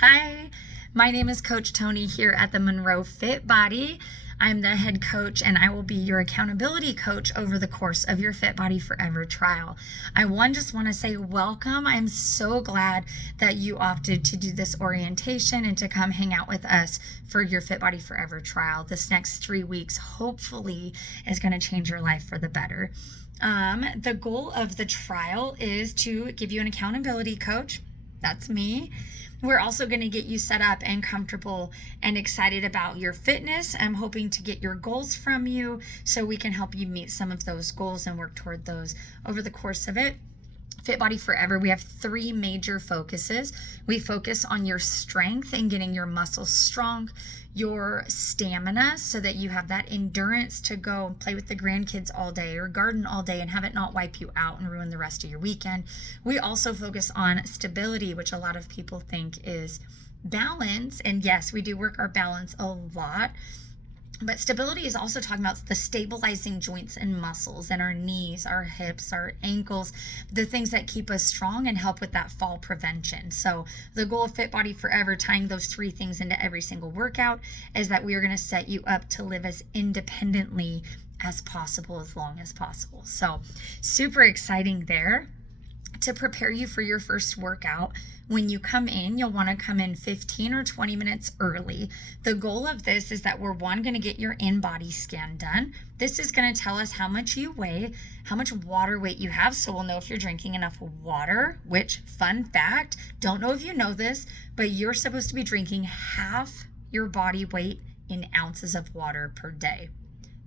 Hi, my name is Coach Toni here at the Monroe Fit Body. I'm the head coach and I will be your accountability coach over the course of your Fit Body Forever trial. I just want to say welcome. I'm so glad that you opted to do this orientation and to come hang out with us for your Fit Body Forever trial. This next 3 weeks hopefully is going to change your life for the better. The goal of the trial is to give you an accountability coach. That's me. We're also going to get you set up and comfortable and excited about your fitness. I'm hoping to get your goals from you so we can help you meet some of those goals and work toward those over the course of it. Fit Body Forever, we have 3 major focuses. We focus on your strength and getting your muscles strong, your stamina so that you have that endurance to go and play with the grandkids all day or garden all day and have it not wipe you out and ruin the rest of your weekend. We also focus on stability, which a lot of people think is balance. And yes, we do work our balance a lot. But stability is also talking about the stabilizing joints and muscles in our knees, our hips, our ankles, the things that keep us strong and help with that fall prevention. So the goal of Fit Body Forever, tying those 3 things into every single workout, is that we are going to set you up to live as independently as possible, as long as possible. So super exciting there. To prepare you for your first workout, when you come in, you'll want to come in 15 or 20 minutes early. The goal of this is that we're going to get your in-body scan done. This is going to tell us how much you weigh, how much water weight you have, so we'll know if you're drinking enough water, which, fun fact, don't know if you know this, but you're supposed to be drinking half your body weight in ounces of water per day.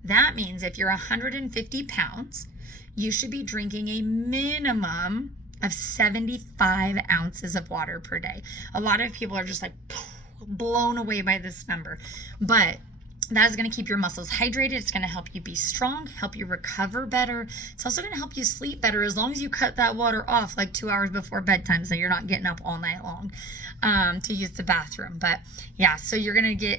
That means if you're 150 pounds, you should be drinking a minimum of 75 ounces of water per day. A lot of people are just like blown away by this number, but that is going to keep your muscles hydrated. It's going to help you be strong, help you recover better. It's also going to help you sleep better as long as you cut that water off like 2 hours before bedtime so you're not getting up all night long to use the bathroom. But yeah, so you're going to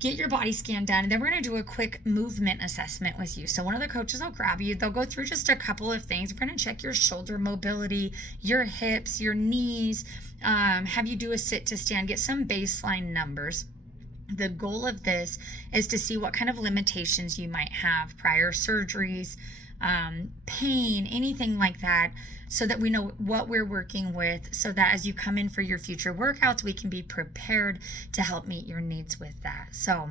get your body scan done, and then we're going to do a quick movement assessment with you. So one of the coaches will grab you. They'll go through just a couple of things. We're going to check your shoulder mobility, your hips, your knees, have you do a sit to stand, get some baseline numbers. The goal of this is to see what kind of limitations you might have, prior surgeries, pain, anything like that, so that we know what we're working with, so that as you come in for your future workouts, we can be prepared to help meet your needs with that. So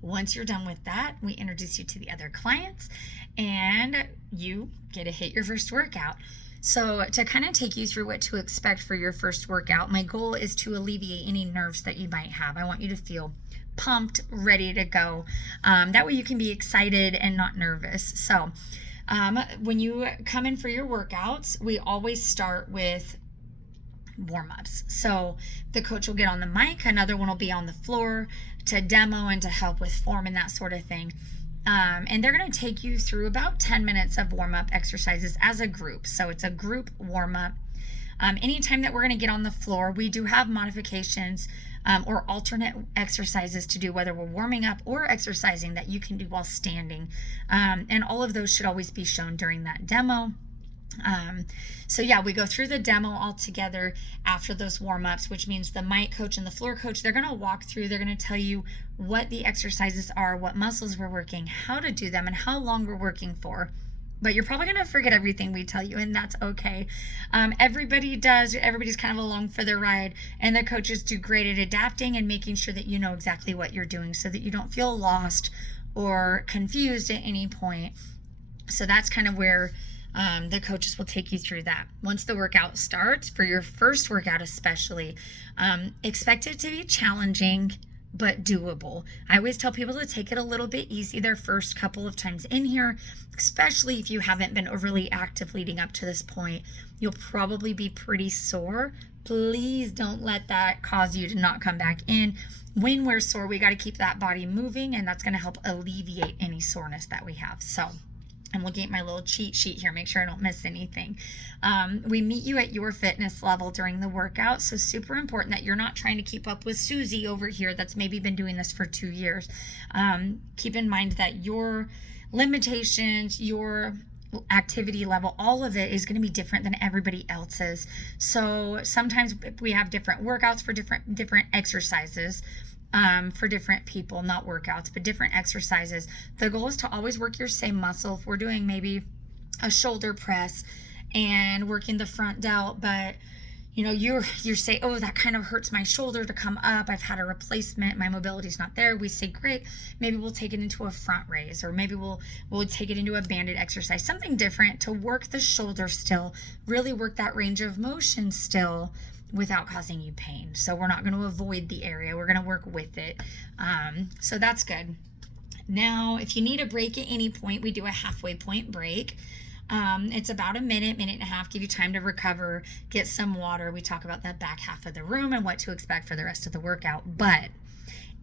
once you're done with that, we introduce you to the other clients and you get to hit your first workout. So to kind of take you through what to expect for your first workout, my goal is to alleviate any nerves that you might have. I want you to feel pumped, ready to go. That way you can be excited and not nervous. So when you come in for your workouts, we always start with warm-ups. So the coach will get on the mic, another one will be on the floor to demo and to help with form and that sort of thing. And they're going to take you through about 10 minutes of warm-up exercises as a group. So it's a group warm-up. Anytime that we're going to get on the floor, we do have modifications or alternate exercises to do, whether we're warming up or exercising, that you can do while standing. And all of those should always be shown during that demo. So yeah, we go through the demo all together after those warm-ups, which means the mic coach and the floor coach, they're going to walk through, they're going to tell you what the exercises are, what muscles we're working, how to do them, and how long we're working for. But you're probably going to forget everything we tell you, and that's okay. Everybody's kind of along for the ride, and the coaches do great at adapting and making sure that you know exactly what you're doing so that you don't feel lost or confused at any point. So that's kind of where the coaches will take you through that. Once the workout starts, for your first workout especially, expect it to be challenging but doable. I always tell people to take it a little bit easy their first couple of times in here, especially if you haven't been overly active leading up to this point. You'll probably be pretty sore. Please don't let that cause you to not come back in. When we're sore, we got to keep that body moving, and that's going to help alleviate any soreness that we have. So I'm looking at my little cheat sheet here, make sure I don't miss anything. We meet you at your fitness level during the workout, so super important that you're not trying to keep up with Susie over here that's maybe been doing this for 2 years. Keep in mind that your limitations, your activity level, all of it is going to be different than everybody else's. So sometimes we have different workouts for different exercises. For different people, not workouts, but different exercises. The goal is to always work your same muscle. If we're doing maybe a shoulder press and working the front delt, but you say, oh, that kind of hurts my shoulder to come up. I've had a replacement. My mobility's not there. We say, great. Maybe we'll take it into a front raise, or maybe we'll take it into a banded exercise, something different to work the shoulder still, really work that range of motion still, without causing you pain. So we're not going to avoid the area. We're going to work with it. So that's good. Now, if you need a break at any point, we do a halfway point break. It's about a minute and a half, give you time to recover, get some water. We talk about that back half of the room and what to expect for the rest of the workout. But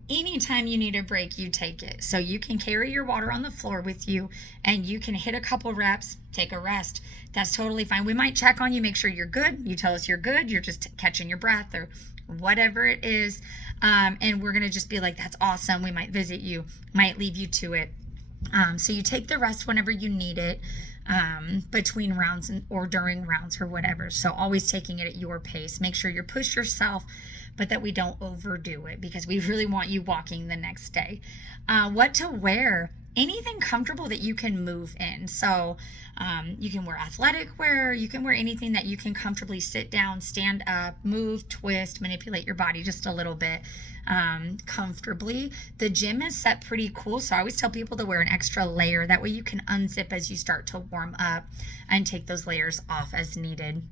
anytime you need a break, you take it. So you can carry your water on the floor with you, and you can hit a couple reps, take a rest. That's totally fine. We might check on you, make sure you're good. You tell us you're good. You're just catching your breath or whatever it is. And we're going to just be like, that's awesome. We might visit you, might leave you to it. So you take the rest whenever you need it, between rounds or during rounds or whatever. So always taking it at your pace. Make sure you push yourself, but that we don't overdo it, because we really want you walking the next day. What to wear? Anything comfortable that you can move in. So you can wear athletic wear. You can wear anything that you can comfortably sit down, stand up, move, twist, manipulate your body just a little bit comfortably. The gym is set pretty cool, so I always tell people to wear an extra layer. That way you can unzip as you start to warm up and take those layers off as needed.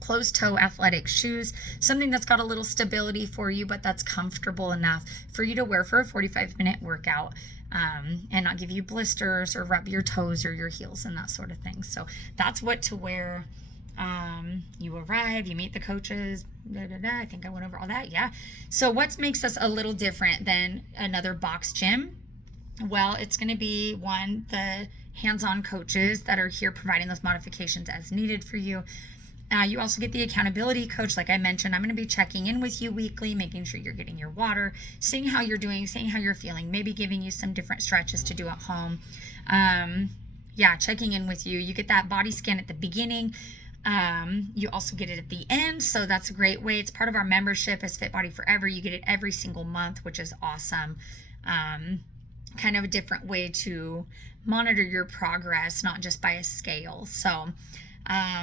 Closed toe athletic shoes, something that's got a little stability for you, but that's comfortable enough for you to wear for a 45-minute workout, and not give you blisters or rub your toes or your heels and that sort of thing. So that's what to wear. You arrive, you meet the coaches, I think I went over all that. Yeah. So what makes us a little different than another box gym? Well, it's going to be the hands-on coaches that are here providing those modifications as needed for you. You also get the accountability coach. Like I mentioned, I'm going to be checking in with you weekly, making sure you're getting your water, seeing how you're doing, seeing how you're feeling, maybe giving you some different stretches to do at home. Checking in with you. You get that body scan at the beginning. You also get it at the end. So that's a great way. It's part of our membership as Fit Body Forever. You get it every single month, which is awesome. Kind of a different way to monitor your progress, not just by a scale. So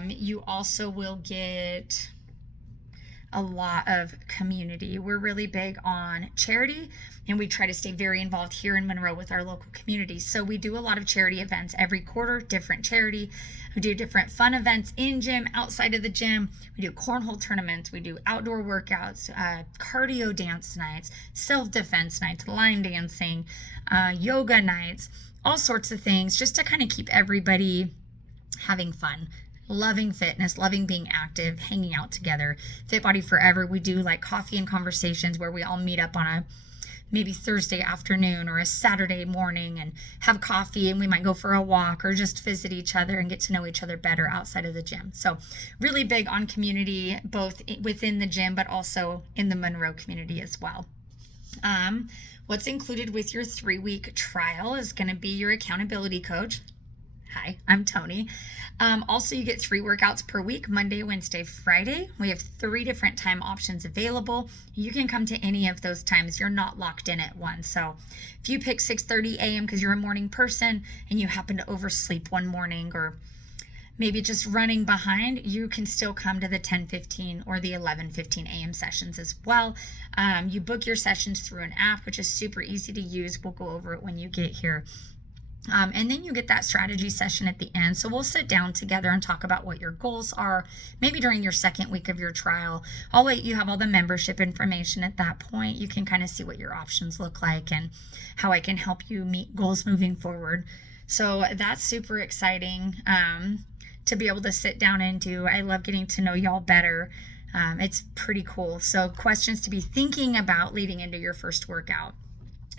you also will get a lot of community. We're really big on charity, and we try to stay very involved here in Monroe with our local community. So we do a lot of charity events every quarter, different charity. We do different fun events in gym, outside of the gym. We do cornhole tournaments. We do outdoor workouts, cardio dance nights, self-defense nights, line dancing, yoga nights, all sorts of things, just to kind of keep everybody having fun, loving fitness, loving being active, hanging out together. Fit Body Forever, we do like coffee and conversations where we all meet up on a maybe Thursday afternoon or a Saturday morning and have coffee, and we might go for a walk or just visit each other and get to know each other better outside of the gym. So really big on community, both within the gym, but also in the Monroe community as well. What's included with your 3-week trial is going to be your accountability coach. Hi, I'm Toni. Also, you get 3 workouts per week, Monday, Wednesday, Friday. We have 3 different time options available. You can come to any of those times. You're not locked in at one. So if you pick 6:30 a.m. because you're a morning person and you happen to oversleep one morning, or maybe just running behind, you can still come to the 10:15 or the 11:15 a.m. sessions as well. You book your sessions through an app, which is super easy to use. We'll go over it when you get here. And then you get that strategy session at the end. So we'll sit down together and talk about what your goals are, maybe during your 2nd week of your trial. I'll let you have all the membership information at that point. You can kind of see what your options look like and how I can help you meet goals moving forward. So that's super exciting to be able to sit down and do. I love getting to know y'all better. It's pretty cool. So questions to be thinking about leading into your first workout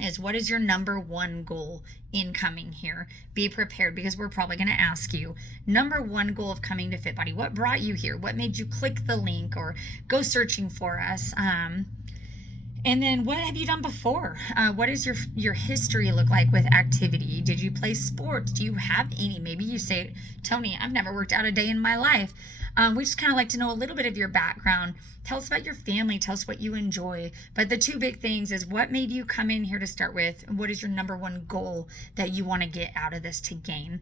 is, what is your number 1 goal in coming here? Be prepared, because we're probably going to ask you, number 1 goal of coming to Fit Body. What brought you here? What made you click the link or go searching for us? And then what have you done before? What does your history look like with activity? Did you play sports? Do you have any? Maybe you say, Toni, I've never worked out a day in my life. We just kind of like to know a little bit of your background. Tell us about your family. Tell us what you enjoy. But the two big things is what made you come in here to start with? And what is your number one goal that you want to get out of this to gain?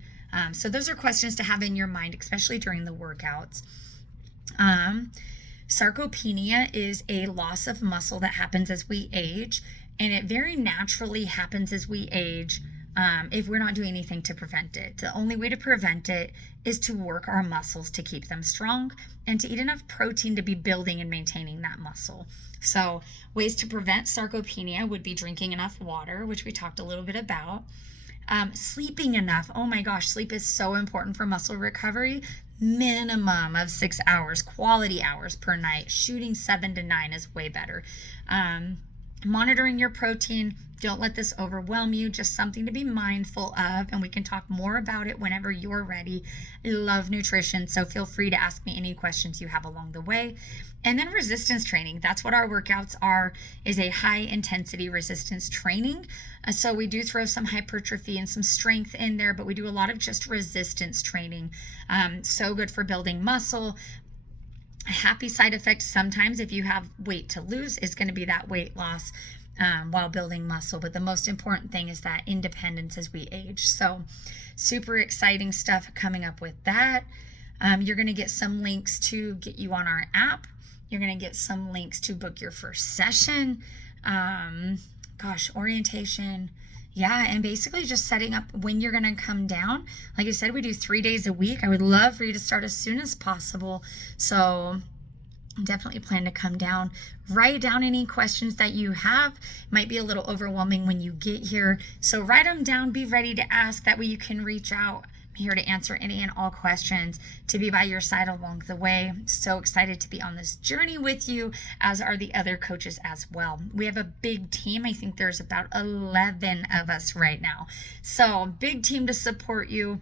So those are questions to have in your mind, especially during the workouts. Sarcopenia is a loss of muscle that happens as we age, and it very naturally happens as we age if we're not doing anything to prevent it. The only way to prevent it is to work our muscles to keep them strong and to eat enough protein to be building and maintaining that muscle. So ways to prevent sarcopenia would be drinking enough water, which we talked a little bit about. Sleeping enough. Oh my gosh, sleep is so important for muscle recovery. Minimum of 6 hours, quality hours per night. Shooting 7 to 9 is way better. Monitoring your protein. Don't let this overwhelm you. Just something to be mindful of, and we can talk more about it whenever you're ready. I love nutrition, so feel free to ask me any questions you have along the way. And then resistance training. That's what our workouts are, is a high intensity resistance training. So we do throw some hypertrophy and some strength in there, but we do a lot of just resistance training. So good for building muscle. A happy side effect sometimes if you have weight to lose is going to be that weight loss while building muscle. But the most important thing is that independence as we age. So super exciting stuff coming up with that. You're going to get some links to get you on our app. You're going to get some links to book your first session. Orientation. Yeah, and basically just setting up when you're going to come down. Like I said, we do 3 days a week. I would love for you to start as soon as possible. So definitely plan to come down. Write down any questions that you have. It might be a little overwhelming when you get here. So write them down. Be ready to ask. That way you can reach out. I'm here to answer any and all questions, to be by your side along the way. So excited to be on this journey with you, as are the other coaches as well. We have a big team. I think there's about 11 of us right now. So big team to support you.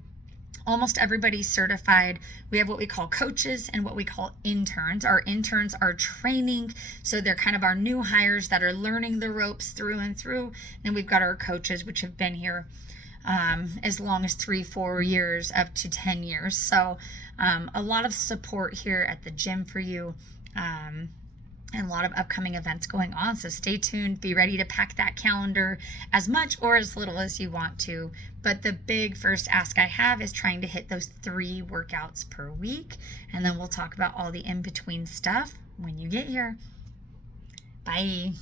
Almost everybody's certified. We have what we call coaches and what we call interns. Our interns are training, so they're kind of our new hires that are learning the ropes through and through. And we've got our coaches, which have been here as long as 3-4 years up to 10 years. So a lot of support here at the gym for you, and a lot of upcoming events going on. So stay tuned. Be ready to pack that calendar as much or as little as you want to. But the big first ask I have is trying to hit those 3 workouts per week. And then we'll talk about all the in-between stuff when you get here. Bye.